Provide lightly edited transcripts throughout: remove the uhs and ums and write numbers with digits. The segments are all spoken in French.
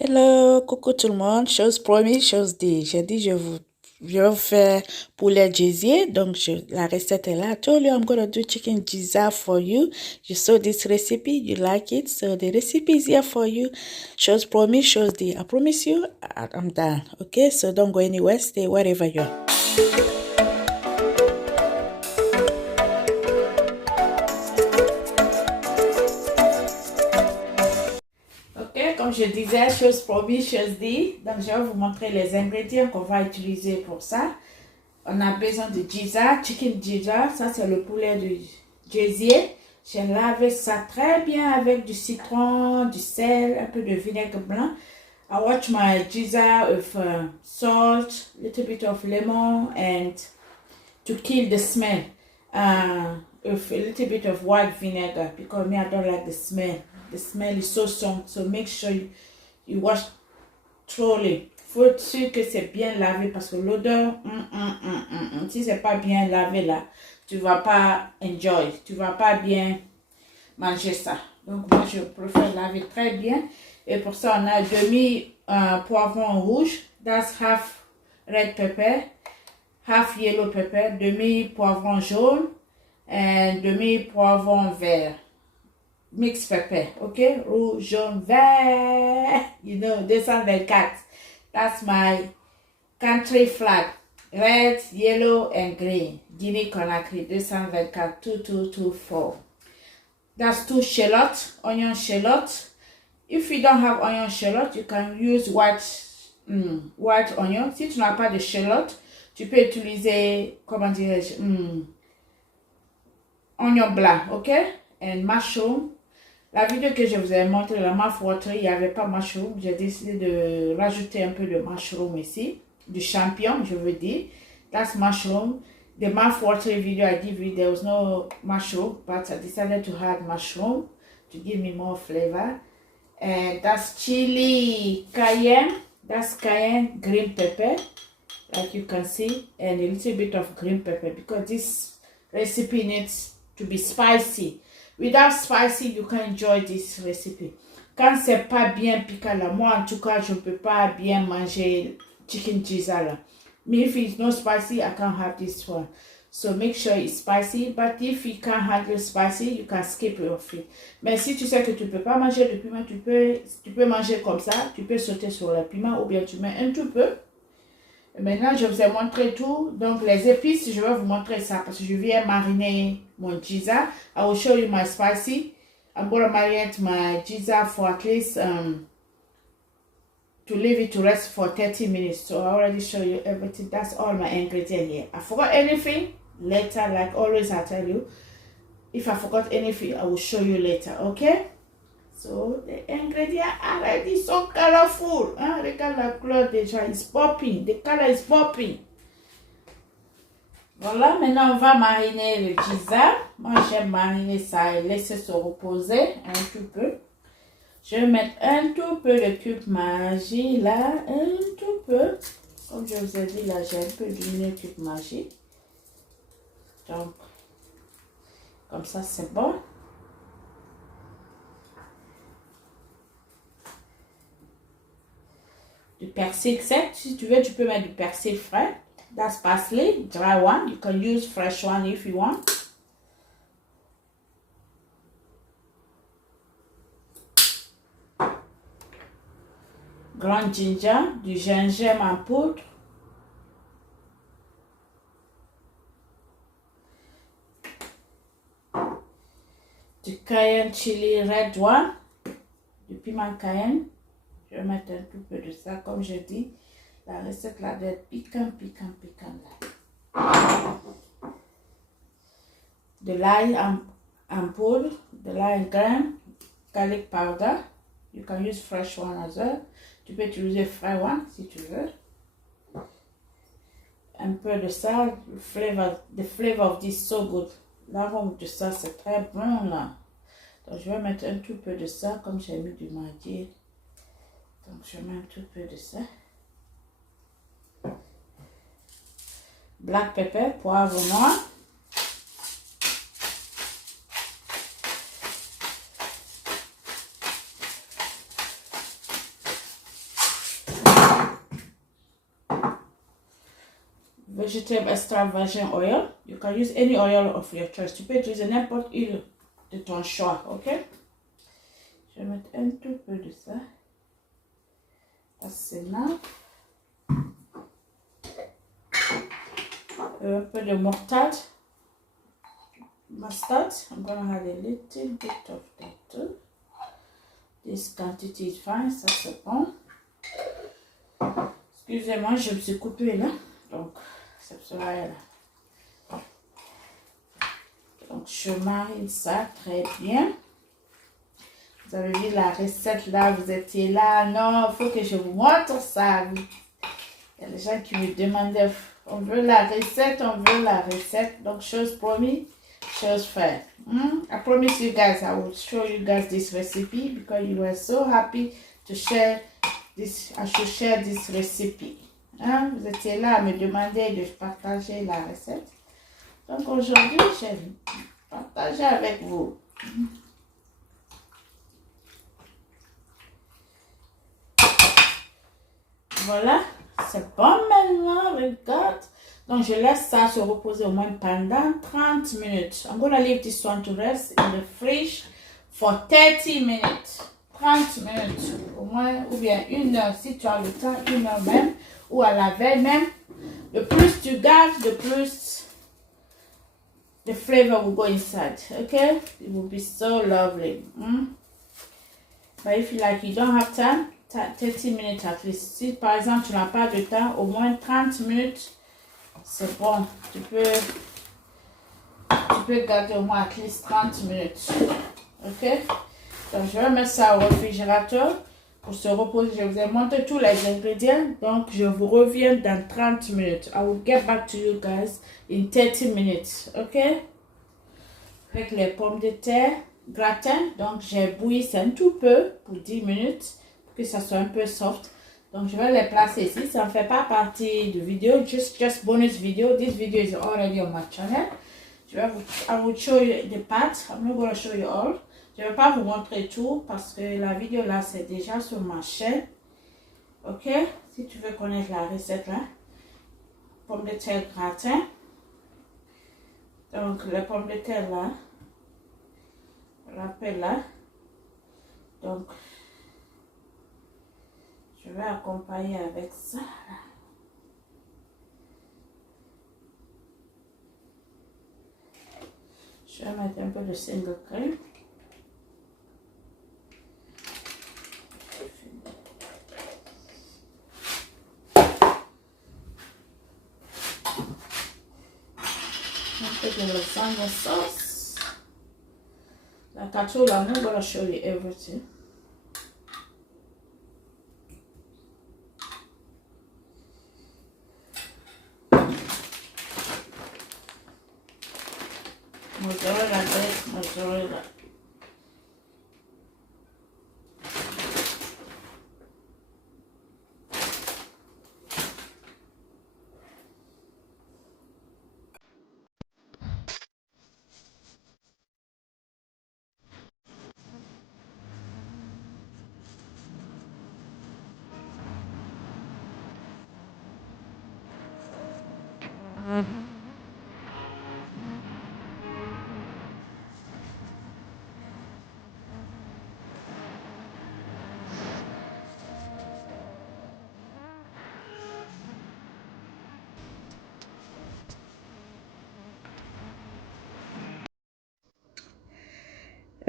Hello, coucou tout le monde. Chose promise, chose dit. J'ai dit je vais vous faire poulet gésier. Donc la recette est là. I told you I'm gonna do chicken gizzard for you. You saw this recipe, you like it, so the recipe is here for you. Chose promise, chose dit. I promise you, I'm done. Okay, so don't go anywhere. Stay wherever you are. Ok, comme je disais, chose promise, chose dit. Donc, je vais vous montrer les ingrédients qu'on va utiliser pour ça. On a besoin de gizzard, chicken gizzard. Ça, c'est le poulet de gésier. J'ai lavé ça très bien avec du citron, du sel, un peu de vinaigre blanc. I wash my gizzard with salt, little bit of lemon, and to kill the smell, with a little bit of white vinegar because me, I don't like the smell. The smell is so strong, so make sure you wash thoroughly. Faut être sûr que c'est bien lavé parce que l'odeur, si c'est pas bien lavé là, tu vas pas enjoy, tu vas pas bien manger ça. Donc moi je préfère laver très bien. Et pour ça on a demi poivron rouge, that's half red pepper, half yellow pepper, demi poivron jaune et demi poivron vert. Mixed pepper, ok? Rouge, jaune, vert, you know, 224. That's my country flag. Red, yellow, and green. Guinea Conakry 224 2224. That's 2 shallots, onion shallots. If you don't have onion shallot, you can use white onion. Si tu n'as pas de shallot, tu peux utiliser, comment dirais-je, oignon blanc, ok? And mushroom. La vidéo que je vous ai montré, la mouth-watering, il n'y avait pas mushroom. J'ai décidé de rajouter un peu de mushroom ici. Du champignon, je veux dire. That's mushroom. The mouth-watering video I give you, there was no mushroom, but I decided to add mushroom to give me more flavor. And that's chili cayenne. That's cayenne green pepper, like you can see. And a little bit of green pepper because this recipe needs to be spicy. Without spicy, you can enjoy this recipe. Quand c'est pas bien piquant là, moi en tout cas, je ne peux pas bien manger chicken gizzard là. Me, if it's not spicy, I can't have this one. So make sure it's spicy. But if you can't handle spicy, you can skip your food. Mais si tu sais que tu peux pas manger le piment, tu peux manger comme ça. Tu peux sauter sur le piment ou bien tu mets un tout peu. Maintenant, je vous ai montré tout. Donc, les épices, je vais vous montrer ça parce que je viens mariner mon gizzard. I will show you my spicy. I'm going to marinate my gizzard for at least to leave it to rest for 30 minutes. So, I already show you everything. That's all my ingredients here. I forgot anything? Later, like always, I tell you. If I forgot anything, I will show you later, okay? So, the ingredients are already so colorful. Hein? Regarde la couleur déjà, it's popping. The color is popping. Voilà, maintenant on va mariner le gizzard. Moi, j'aime mariner ça et laisser se reposer un tout peu. Je vais mettre un tout peu de cube Maggi là, un tout peu. Comme je vous ai dit, là, j'ai un peu diminué le cube Maggi. Donc, comme ça, c'est bon. Du persil sec, si tu veux, tu peux mettre du persil frais. That's parsley, dry one. You can use fresh one if you want. Ground ginger, du gingembre en poudre. Du cayenne chili red one, du piment cayenne. Je vais mettre un tout peu de ça, comme je dis. La recette là doit être piquant là. De l'ail en poudre, de l'ail en grain, garlic powder. You can use fresh one as well. Tu peux utiliser frais one si tu veux. Un peu de ça, the flavor of this so good. L'arôme de ça c'est très bon là. Donc je vais mettre un tout peu de ça comme j'ai mis du maggi. Donc je mets un tout peu de ça. Black pepper, poivre noir. vegetable extra virgin oil. You can use any oil of your choice. Tu peux utiliser n'importe huile de ton choix, ok? Je vais mettre un tout peu de ça. That's enough. Un peu de moutarde. Mustard. I'm gonna add a little bit of that too. This quantity is fine. Ça c'est bon. Excusez-moi, je me suis coupée là. Donc, c'est cela là. Donc, je marine ça très bien. Vous avez vu la recette là, vous étiez là. Non, il faut que je vous montre ça. Il y a des gens qui me demandaient, on veut la recette, on veut la recette. Donc, chose promise, chose faite. I promise you guys, I will show you guys this recipe because you were so happy to share this. I should share this recipe. Vous étiez là à me demander de partager la recette. Donc, aujourd'hui, je vais partager avec vous. Voilà, c'est bon maintenant, regarde. Donc, je laisse ça se reposer au moins pendant 30 minutes. I'm going to leave this one to rest in the fridge for 30 minutes. 30 minutes, au moins, ou bien 1 heure, si tu as le temps, 1 heure même, ou à la veille même. Le plus tu gardes, le plus the flavor will go inside, okay? It will be so lovely. But if you like, you don't have time, 30 minutes at least. Si par exemple tu n'as pas de temps, au moins 30 minutes, c'est bon. Tu peux garder au moins at least 30 minutes. Ok? Donc je vais mettre ça au réfrigérateur pour se reposer. Je vous ai montré tous les ingrédients. Donc je vous reviens dans 30 minutes. I will get back to you guys in 30 minutes. Ok? Avec les pommes de terre gratin. Donc j'ai bouilli ça un tout peu pour 10 minutes. Que ça soit un peu soft. Donc je vais les placer ici. Ça ne fait pas partie de vidéo. Just bonus video. This video is already on my channel. I will show you the parts. I'm not going to show you all. Je ne vais pas vous montrer tout parce que la vidéo là c'est déjà sur ma chaîne. Ok? Si tu veux connaître la recette là. Pommes de terre gratin. Donc les pommes de terre là. Rappel là. Donc je vais accompagner avec ça. Je vais mettre un peu de single cream. Un peu de lasagna sauce. Like I told you, I'm not going to show you everything. Mozzarella base, mozzarella.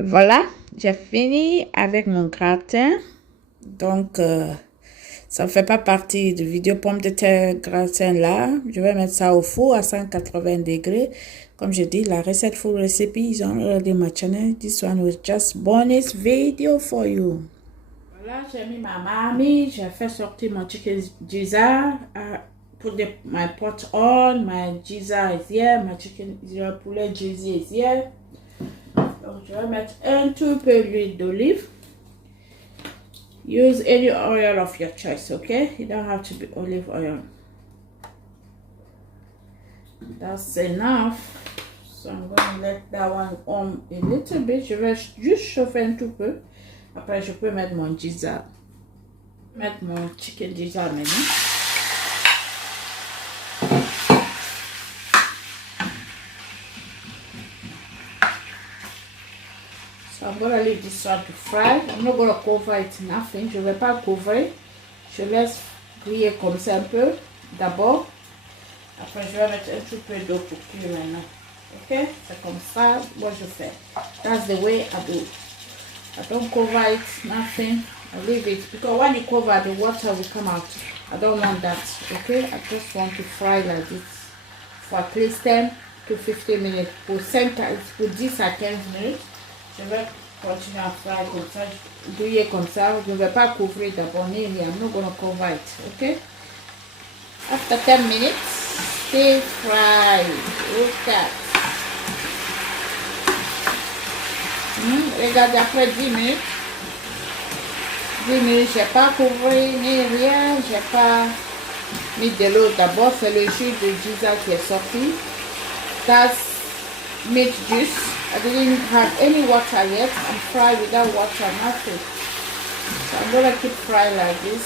Voilà, j'ai fini avec mon gratin. Donc, ça ne fait pas partie de vidéo pomme de terre gratin là. Je vais mettre ça au four à 180 degrés. Comme je dis, la recette full recipe is on already my channel. This one was just bonus video for you. Voilà, j'ai mis ma marmite. J'ai fait sortir mon chicken gizzard. Put my pot on. My gizzard is here. My chicken gizzard poulet juicy is here. Donc, je vais mettre un tout peu d'huile d'olive. Use any oil of your choice, okay? You don't have to be olive oil. That's enough. So I'm going to let that one on a little bit. Je vais juste chauffer un tout peu. Après, je peux mettre mon gizzard. Mettre mon chicken gizzard maintenant. gonna leave this one to fry. I'm not gonna cover it, nothing. Je vais pas couvrir. Je laisse griller comme ça un peu d'abord. Après, je vais mettre un petit peu d'eau pour cuire maintenant. Ok? C'est comme ça, moi je fais. That's the way I do. I don't cover it, nothing. I leave it because when you cover, the water will come out. I don't want that. Okay? I just want to fry like this for at least 10 to 15 minutes. Pour 10 à 15 minutes, je vais continuer à fry comme ça, griller comme ça. Je ne vais pas couvrir d'abord ni rien. I'm not gonna cover it. Okay? After 10 minutes, stay fry. Look at. Regardez après 10 minutes. 10 minutes, je n'ai pas couvert ni rien. Je n'ai pas mis de l'eau. D'abord, c'est le jus de Giza qui est sorti. That's meat juice. I didn't have any water yet. I'm fried without water, nothing. So I'm going to keep frying like this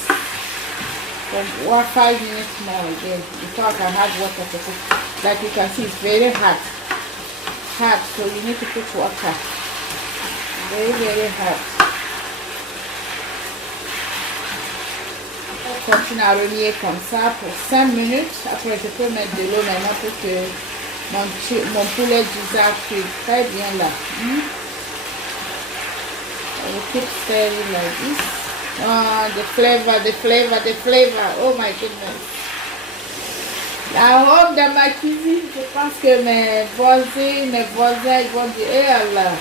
for 5 minutes more again before I can add water to cook. Like you can see, it's very hot. Hot, so you need to put water. Very hot. On continue à relier comme ça pour 5 minutes. Après, je peux mettre de l'eau maintenant pour que mon poulet Giza cuit très bien là. I will keep stirring like this. Oh, the flavor. Oh my goodness. La robe dans ma cuisine, je pense que mes voisins, ils vont dire, eh Allah,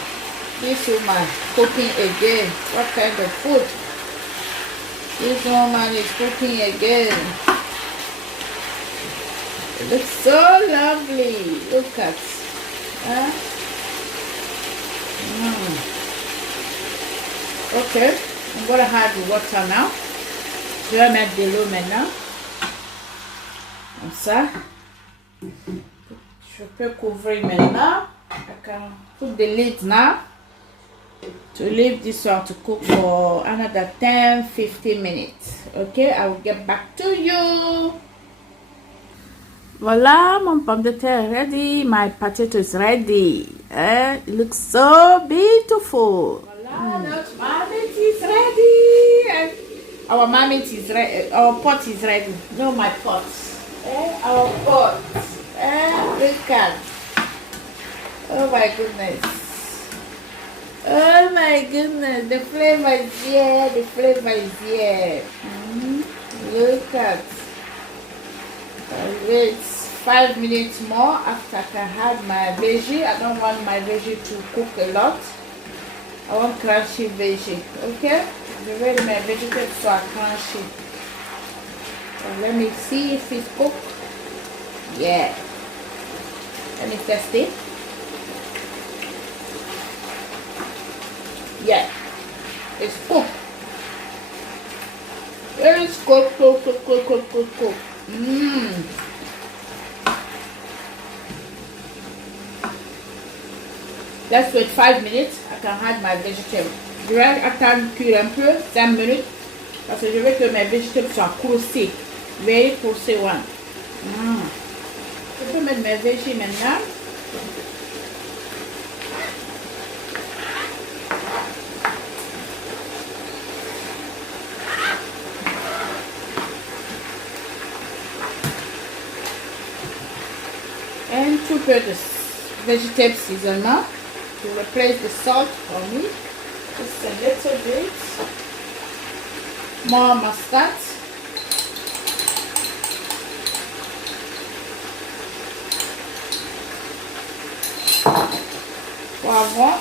this woman cooking again. What kind of food? This woman is cooking again. It looks so lovely. Look at. Huh? Okay, I'm gonna add the water now. Je vais mettre de l'eau maintenant. Comme ça. Je peux couvrir maintenant. I can put the lid now to leave this one to cook for another 10-15 minutes. Okay, I will get back to you. Voila, mon pomme de terre ready. My potato is ready. It looks so beautiful. Voila, notre marmite is ready. And our marmite is ready. Our pot is ready. No, my pot. Our pot. Look at. Oh my goodness. Oh my goodness. The flavor is here. The flavor is here. Look at. I'll wait 5 minutes more after I can add my veggie. I don't want my veggie to cook a lot. I want crunchy veggie. Okay? The way my vegetables so crunchy. So let me see if it's cooked. Yeah. Let me test it. Yeah. It's cooked. It's cooked. Let's wait 5 minutes. I can add my vegetable. Je vais attendre cuire un peu, 5 minutes, parce que je veux que mes vegetables soient croustés. Very crousté one. Je peux mettre mes veggies maintenant. And 2 bit of vegetable seasoning to replace the salt for me. Just a little bit. More mustard. Poivron.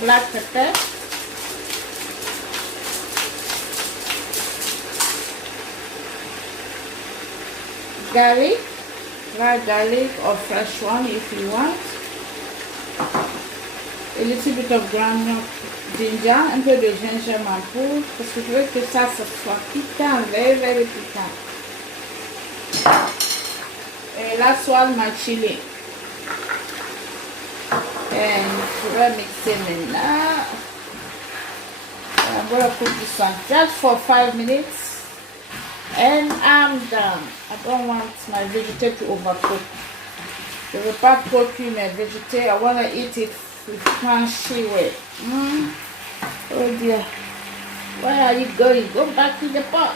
Black pepper. Garlic. Dry garlic or fresh one if you want. A little bit of ground ginger, un peu de gingembre en poudre parce que je veux que ça soit piquant, very piquant. Et last one, my chili. And je vais mixer maintenant. I'm going to cook this one just for 5 minutes. And I'm done. I don't want my vegetable to overcook. Je ne veux pas trop cuire mes végétaux. I want to eat it with fancy way. Oh dear. Where are you going? Go back to the pot.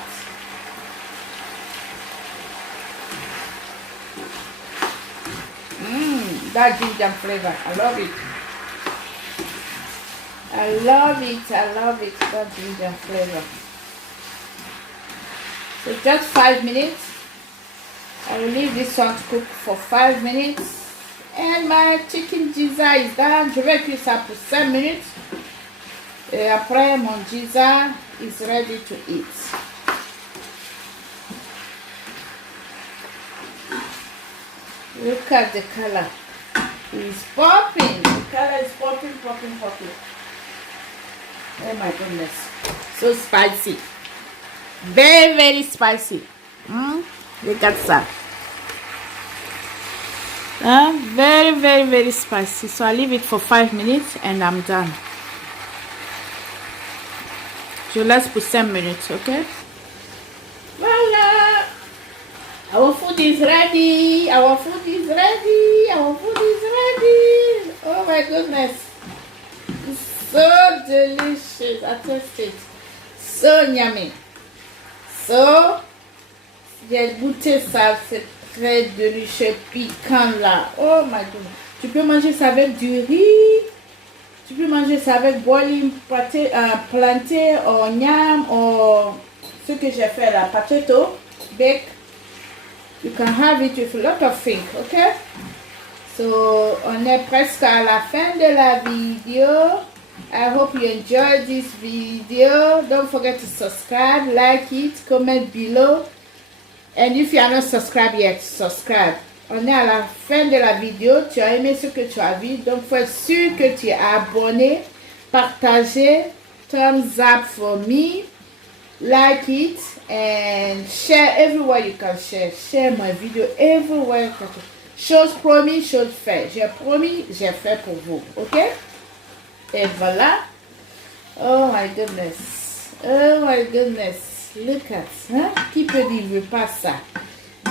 That ginger flavor. I love it. I love it. I love it. That ginger flavor. So just 5 minutes. I will leave this one to cook for 5 minutes. And my chicken giza is done. Je vais cuire ça pour 5 minutes. Et après, mon giza is ready to eat. Look at the color. It's popping. The color is popping, popping, popping. Oh my goodness. So spicy. Very, very spicy. Look at that. Very, very, very spicy. So I leave it for 5 minutes and I'm done. Je laisse pour 5 minutes, okay? Voila! Our food is ready. Our food is ready. Our food is ready. Oh my goodness. It's so delicious. I taste it. So yummy. So, j'ai goûté ça. C'est très délicieux, piquant là. Oh my goodness. Tu peux manger ça avec du riz. Tu peux manger ça avec boiling plantain ou yam ou ce que j'ai fait là, potato, bake. You can have it with a lot of things, okay? So, on est presque à la fin de la vidéo. I hope you enjoyed this video. Don't forget to subscribe, like it, comment below. And if you are not subscribed yet, subscribe. On est à la fin de la vidéo. Tu as aimé ce que tu as vu. Donc, faut être sûr que tu es abonné, partagé, thumbs up for me, like it, and share everywhere you can share. Share my video everywhere you can share. Chose promis, chose faite. J'ai promis, j'ai fait pour vous. Ok? Et voilà. Oh my goodness. Oh my goodness. Look at. Hein? Qui peut dire pas ça?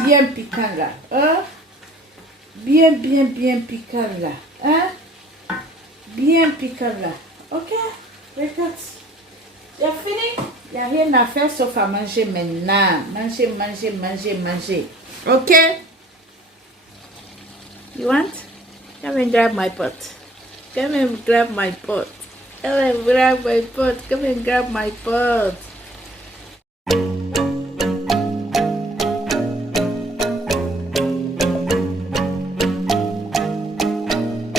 Bien piquant là. Hein? Bien, bien, bien piquant là. Hein? Bien piquant là. Ok? Regarde. J'ai fini? Il n'y a rien à faire sauf à manger maintenant. Manger, manger, manger, manger. Ok? You want? Come and grab my pot. Come and grab my pot. Come and grab my pot. Come and grab my pot.